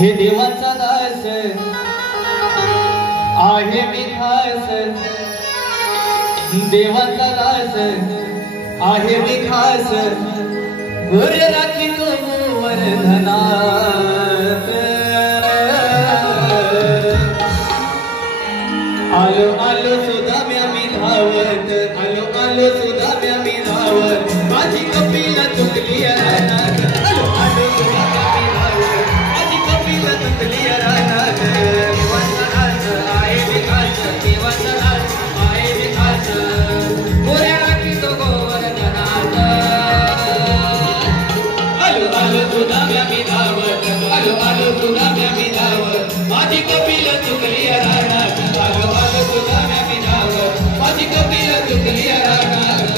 हे देवाचा दास आहे मी खास, देवाचा दास आहे मी खास, वर राखीतो वर्धनात। आलो आलो सुदाम्या मी धावत, आलो आलो सुदाम्या मी धावत, माझी कपिला चुकली रानात। आलो आलो सुदाम्या मी धावत, माझी कपिला चुकली रानात। देवाचा दास आहे मी खास, देवाचा दास आहे मी खास, वर राखीतो गोवर्धनात। आलो आलो सुदाम्या मी धावत, आलो आलो सुदाम्या मी धावत, माझी कपिला चुकली रानात। आलो आलो सुदाम्या मी धावत, माझी कपिला चुकली रानात।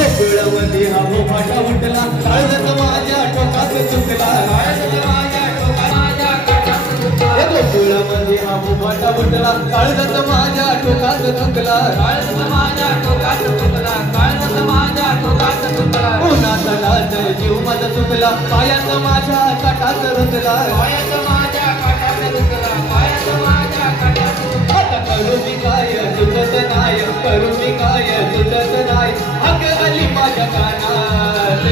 गोकुळामध्ये हा फाटा उठला, काळजात माझ्या टोकात चुकला, काळजात माझ्या टोकात माझ्या काटात चुकला। गोकुळामध्ये हा फाटा उठला, काळजात माझ्या टोकात चुकला, काळजात माझ्या टोकात चुकला, काळजात माझ्या टोकात चुकला। उन्हाचा नाच जीव माझा चुकला, पायात माझ्या काटात रुतला, पायात माझ्या काटात रुतला, पायात माझ्या काटात रुतला। आता करू मी काय सुचत नाही, करू मी काय सुचत नाही, हक आली माझ्या कानात।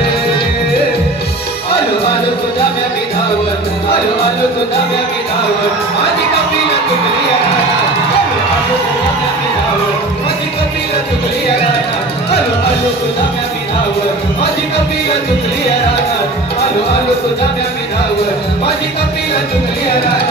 आलो आलो सुदाम्या मी धावत, आलो आलो सुदाम्या मी धावत, माझी कपिला चुकली रानात। आलो आलो सुदाम्या मी धावत, माझी कपिला चुकली रानात। आलो आलो सुदाम्या मी धावत, माझी कपिला चुकली रानात। आलो आलो सुदाम्या मी धावत, माझी कपिला चुकली रानात।